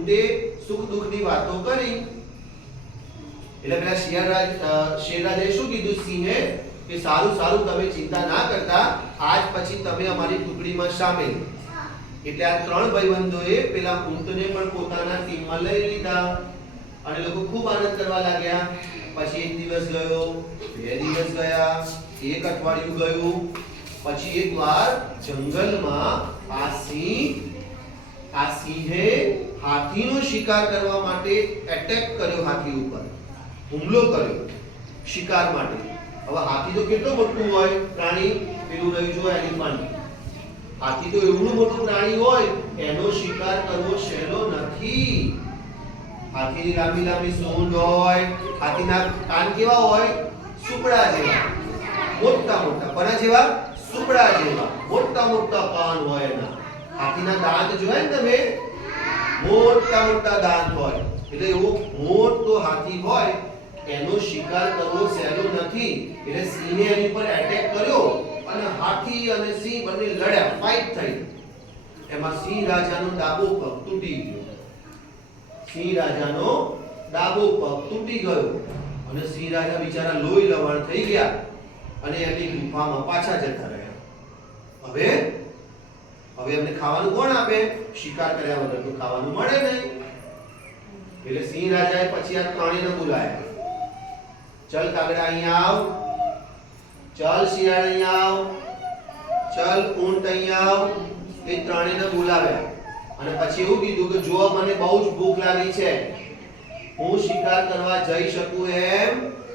ઊંટે સુખ દુઃખની વાતો કરી. એટલે પેલા શિયાળરાજ શેરરાજે શું કીધું? સિંહે, કે સારું સારું તમે ચિંતા ના કરતા, આજ પછી તમે અમારી ટુકડીમાં સામેલ. એટલે આ ત્રણ ભાઈબંધોએ પેલા ઊંટને પણ પોતાના ટીમમાં લઈ લીધા. અને લોકો ખૂબ આનંદ કરવા લાગ્યા. પછી એક દિવસ ગયો, બે દિવસ ગયા, એક અઠવાડિયું ગયું. પછી એક વાર જંગલમાં આ સિંહ આ સિંહે હાથીનો શિકાર કરવા માટે એટેક કર્યો હાથી ઉપર. હુમલો કર્યો શિકાર માટે. હવે હાથી તો કેટલો મોટું હોય? પ્રાણી? પેલું રહ્યું જો એલિફન્ટ. હાથી તો એવડું મોટું પ્રાણી હોય, એનો શિકાર કરવો સહેલો નથી. હાથીની લાંબી લાંબી સૂંઢ હોય, હાથીના કાન કેવા હોય? સુપડા જેવા. મોટા મોટા પણ જેવા? સુપડા જેવા. મોટા મોટા પાન હોય એના. હાથીના દાંત જોયા ને તમે? મોટા મોટા દાંત હોય. એટલે એવો મોટો હાથી હોય, એનો શિકાર કરવો સહેલો નથી. એટલે સિંહે એની પર એટેક કર્યો અને હાથી અને સિંહ બંને લડ્યા. ફાઇટ થઈ. એમાં સિંહ રાજાનો ડાબો પગ તૂટી ગયો. સિંહ રાજાનો ડાબો પગ તૂટી ગયો. અને સિંહ રાજા બિચારા લોહી લવાણ થઈ ગયા અને એમની ગુફામાં પાછા જતા રહ્યા. હવે હવે એમને ખાવાનું કોણ આપે? શિકાર કર્યા વગર તો ખાવાનું મળે નહીં. એટલે સિંહ રાજાએ પછી આ ત્રણેયને બોલાયા ચલ કાગડા અહીંયા આવ. ચલ શિયાળ અહીંયા આવ. ચલ ઊંટ અહીંયા આવ. એ ત્રણેયને બોલાવ્યા. અને પછી એવું કીધું કે જો મને બહુ જ ભૂખ લાગી છે, હું શિકાર કરવા જઈ શકું એમ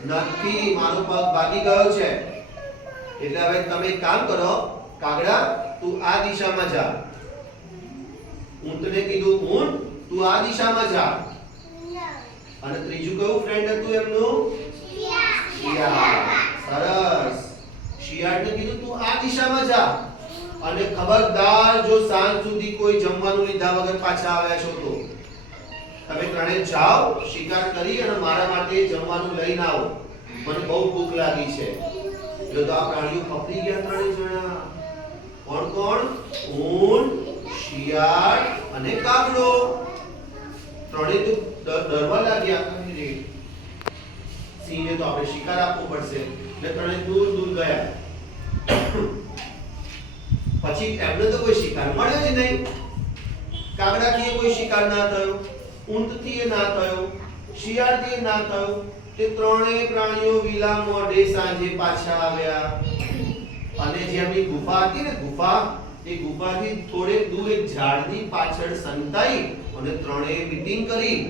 નથી. મારો પગ ભાગી ગયો છે. એટલે હવે તમે એક કામ કરો, કાગડા તું આ દિશામાં જા. ઊંટને કીધું ઊંટ તું આ દિશામાં જા. અને ત્રીજું કયું ફ્રેન્ડ હતું એમનું? સરસ. શિયાળને કીધું, તું આ દિશામાં જા. અને ખબરદાર જો સાંજ સુધી કોઈ જમવાનું લીધા વગર પાછા આવ્યા છો તો. તમે ત્રણે જાઓ, શિકાર કરી અને મારા માટે જમવાનું લઈને આવો. મને બહુ ભૂખ લાગી છે. જો તો આ પ્રાણીઓ પકડી ગયા ત્રણે જણા. કોણ કોણ? ઊંટ શિયાળ અને કાગડો. ત્રણે તો ડરવા લાગ્યા સિંહને તો આપણે શિકાર આપવો પડશે. એટલે ત્રણે દૂર દૂર ગયા. પછી એમને તો કોઈ શિકાર મળ્યો જ નહીં. કાગડાથી કોઈ શિકાર ના થયો. ઊંટથી ના થયો. શિયાળથી ના થયો. તે ત્રણેય પ્રાણીઓ વિલા મોઢે સાંજે પાછા આવ્યા. અને જે એમની ગુફા હતી ને ગુફા, એ ગુફાથી થોડે દૂર એક ઝાડની પાછળ સંતાઈ અને ત્રણેય મીટિંગ કરી.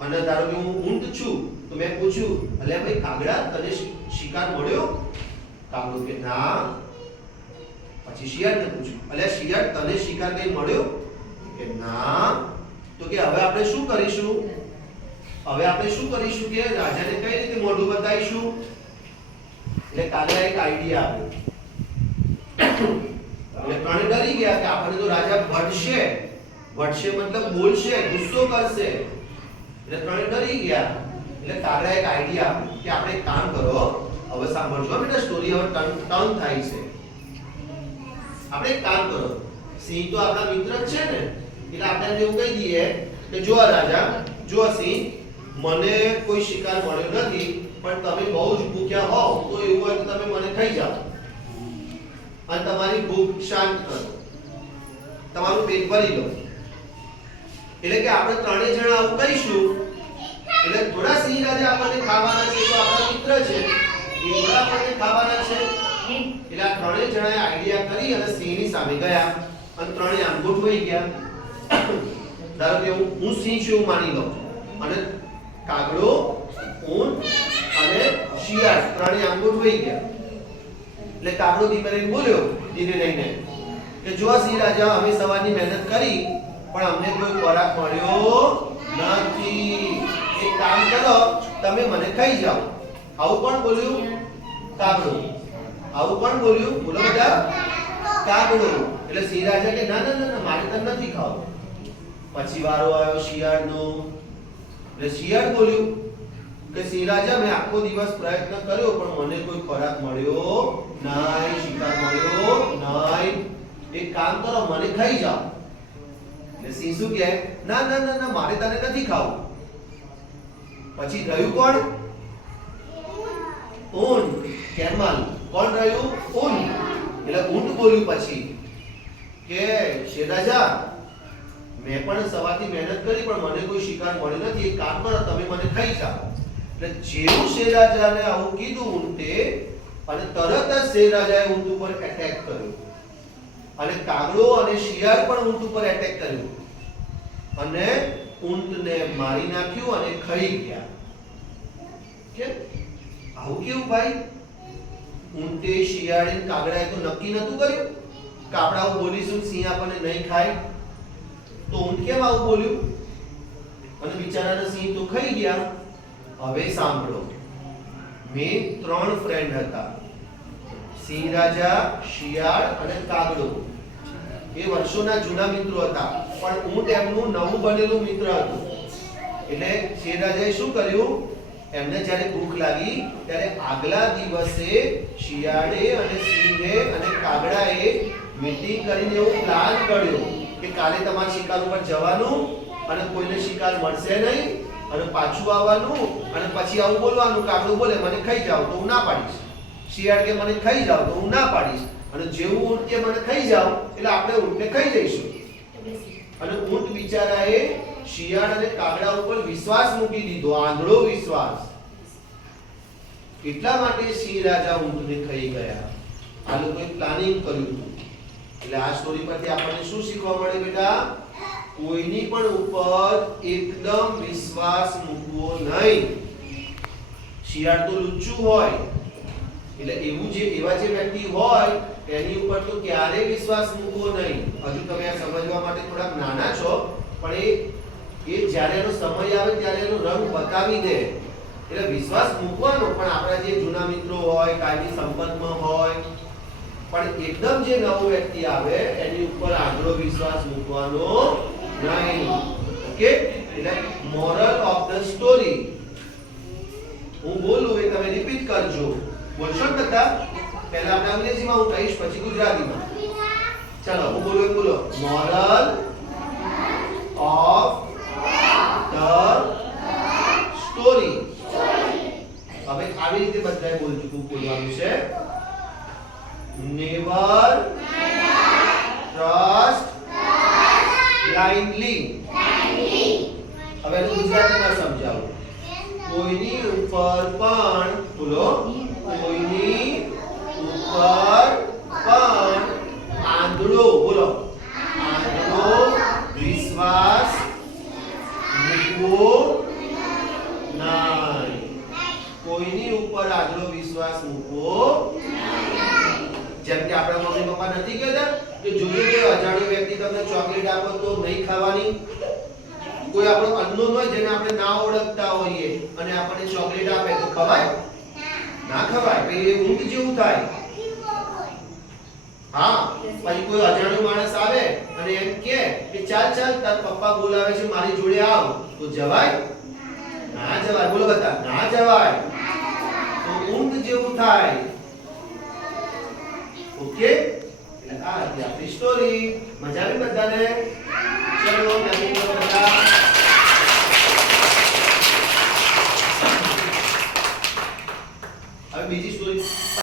અને ધારો કે હું ઊંટ છું, તો મેં પૂછ્યું એટલે ભાઈ, કાગડા તને શિકાર મળ્યો? કાગડો કે, ના. પછી શિયાળને પૂછ્યું એટલે શિયાળ, તને શિકાર કઈ મળ્યો? કે, ના. તો કે, હવે આપણે શું કરીશું? હવે આપણે શું કરીશું કે, રાજાને કઈ રીતે મોઢું બતાવીશું? એટલે કાલે એક આઈડિયા આવ્યો. એટલે ત્રણે ડરી ગયા કે આપણે તો રાજા વઢશે વઢશે મતલબ બોલશે, ગુસ્સો કરશે. એટલે ત્રણે ડરી ગયા. એટલે તારા એક આઈડિયા કે આપણે એક કામ કરો હવે સાંભળજો બેટા સ્ટોરી હવે ટર્ન ટર્ન થાય છે. આપણે એક કામ કરો. સિંહ તો આપણા મિત્ર છે ને. એટલે આપણે એવું કહી દઈએ કે જો રાજા જો સિંહ, મને કોઈ શિકાર મળ્યો નથી. પણ તમે બહુ જ ભૂખ્યા હોવ, તો એવું હોય તો તમે મને ખાઈ જાઓ. અને તમારી ભૂખ શાંત કરો. તમારું પેટ ભરી લો. એટલે કે આપણે ત્રણેય જણા આવું કહીશું, એટલે થોડા સિંહ રાજા આપણને ખાવાના છે, તો આપણા મિત્ર છે. એ થોડા આપણને ખાવાના છે. એટલે આ ત્રણેય જણાએ આઈડિયા કરી અને સિંહની સામે ગયા અને ત્રણેય આમ ગોઠવાઈ ગયા. ધારો કે હું સિંહ છું માની લઉં અને કાગડો ઊંટ અને શિયાળ પ્રાણી આમ વહી ગયા. એટલે કાબડો રહીને બોલ્યો ધીરે રહીને કે જો સિંહ રાજા અમે સવારની મહેનત કરી પણ અમને કોઈ ખોરાક મળ્યો નથી. એક કામ કરો તમે મને ખાઈ જાઓ. આવું પણ બોલ્યું? કાબડો આવું પણ બોલ્યું? બોલો બધા. કાબડો એટલે સિંહ રાજા કે ના ના ના, મારે તને નથી ખાવું. પછી વારો આવ્યો શિયાળનો. એટલે શિયાળ બોલ્યું કે સિંહ રાજા મેં આખો દિવસ પ્રયત્ન કર્યો, પણ મને કોઈ ખોરાક મળ્યો નહીં, શિકાર મળ્યો નહીં. એક કામ કરો, મને ખાઈ જાઓ. એટલે સિંહ શું કહે? ના ના ના ના, મારે તને નથી ખાવું. પછી રહ્યું કોણ? ઊંટ. કેમલ કોણ રહ્યું? ઊંટ. એટલે ઊંટ બોલ્યું પછી કે શેરાજા મેં પણ સવારથી મહેનત કરી, પણ મને કોઈ શિકાર મળ્યો નથી. એક કામ કરો, તમે મને ખાઈ જાઓ. એટલે જેવું શેરરાજાને આવું કીધું ઊંટે, અને તરત જ શેરરાજાએ ઊંટ ઉપર એટેક કર્યો. અને કાગડો અને શિયાળ પણ ઊંટ ઉપર એટેક કર્યો. અને ઊંટને મારી નાખ્યું અને ખાઈ ગયા. કેમ આવું કેવું ભાઈ? ઊંટે, શિયાળે, કાગડાએ તો નક્કી નતું કર્યું. કે બોલીશું, સિંહ આપણને નહીં ખાય. તો ઊંટ કેમ આવું બોલ્યું? અને બિચારાના સિંહ તો ખાઈ ગયા. હવે સાંભળો. મેં ત્રણ ફ્રેન્ડ હતા. સિંહ રાજા શિયાળ અને કાગડો. એ વર્ષોના જૂના મિત્રો હતા, પણ હું તેમનું નવું બનેલું મિત્ર હતું. એટલે સિંહ રાજાએ શું કર્યું? એમને જ્યારે ભૂખ લાગી, ત્યારે આગલા દિવસે શિયાળે અને સિંહે અને કાગડાએ મીટિંગ કરીને એવું પ્લાન કર્યો કે કાલે તમારે શિકાર ઉપર જવાનું અને કોઈને શિકાર મળશે નહીં. અને પાછું આવવાનું અને પછી આવું બોલવાનું કાગડું બોલે, મને ખાઈ જાવ તો હું ના પાડીશ. શિયાળ કે મને ખાઈ જાવ તો હું ના પાડીશ. અને જેવું ઊંટ કે મને ખાઈ જાવ એટલે આપણે ઊંટને ખાઈ જઈશું. અને ઊંટ બિચારાએ શિયાળ અને કાગડા ઉપર વિશ્વાસ મૂકી દીધો, આંધળો વિશ્વાસ. એટલા માટે સિંહ રાજા ઊંટને ખાઈ ગયા. આ લોકોએ પ્લાનિંગ કર્યું. એટલે આ સ્ટોરી પરથી આપણને શું શીખવા મળે બેટા? કોઈની પણ ઉપર એકદમ વિશ્વાસ મૂકવો નહીં. શિયાળ તો લુચ્ચું હોય. એટલે એવું જે, એવા જે વ્યક્તિ હોય, એની ઉપર તો ક્યારેય વિશ્વાસ મૂકવો નહીં. હજુ તમે આ સમજવા માટે થોડાક નાના છો, પણ એ એ જ્યારે એનો સમય આવે ત્યારે એનો રંગ બતાવી દે. એટલે વિશ્વાસ મૂકવાનો, પણ આપણા જે જૂના મિત્રો હોય, કાયમી સંપર્કમાં હોય, પણ એકદમ જે નવો વ્યક્તિ આવે, એની ઉપર આંધળો વિશ્વાસ મૂકવાનો નહીં ઓકે એટલે મોરલ ઓફ ધ સ્ટોરી હું બોલું એ તમે રિપીટ કરજો. બોલશો ને બધા? પહેલા આપણે અંગ્રેજીમાં હું કહીશ, પછી ગુજરાતીમાં. ચાલો, હું બોલું એ બોલો. મોરલ ઓફ ધ સ્ટોરી હવે આવી રીતે બધાએ બોલતું બોલવાનું છે નેવર ટ્રસ્ટ બ્લાઇન્ડલી હવે એનું ગુજરાતીમાં સમજાવું. કોઈની ઉપર પણ, બોલો. કોઈની ઉપર પણ આંધળો, બોલો. આંધળો વિશ્વાસ મૂકવો નહીં. કોઈની ઉપર આંધળો વિશ્વાસ મૂકવો જેમ કે આપણા મમ્મી પપ્પા નથી કહેતા કે જોજો કે અજાણ્યો વ્યક્તિ તમને ચોકલેટ આપો તો નહીં ખાવાની? કોઈ આપણો અનનોન હોય જેને આપણે ના ઓળખતા હોઈએ અને આપણને ચોકલેટ આપે તો ખવાય? ના ખવાય. પછી એ ઊંઘ જેવું થાય. હા. પછી કોઈ અજાણ્યો માણસ આવે અને એમ કે કે, ચાલ ચાલ, તાર પપ્પા બોલાવે છે, મારી જોડે આવ. તો જવાય? ના જવાય. બોલો બધા. ના જવાય. તો ઊંઘ જેવું થાય. ઓકે? એટલે આ આપણી સ્ટોરી મજા આવી બધાને? ચલો બીજી સ્ટોરી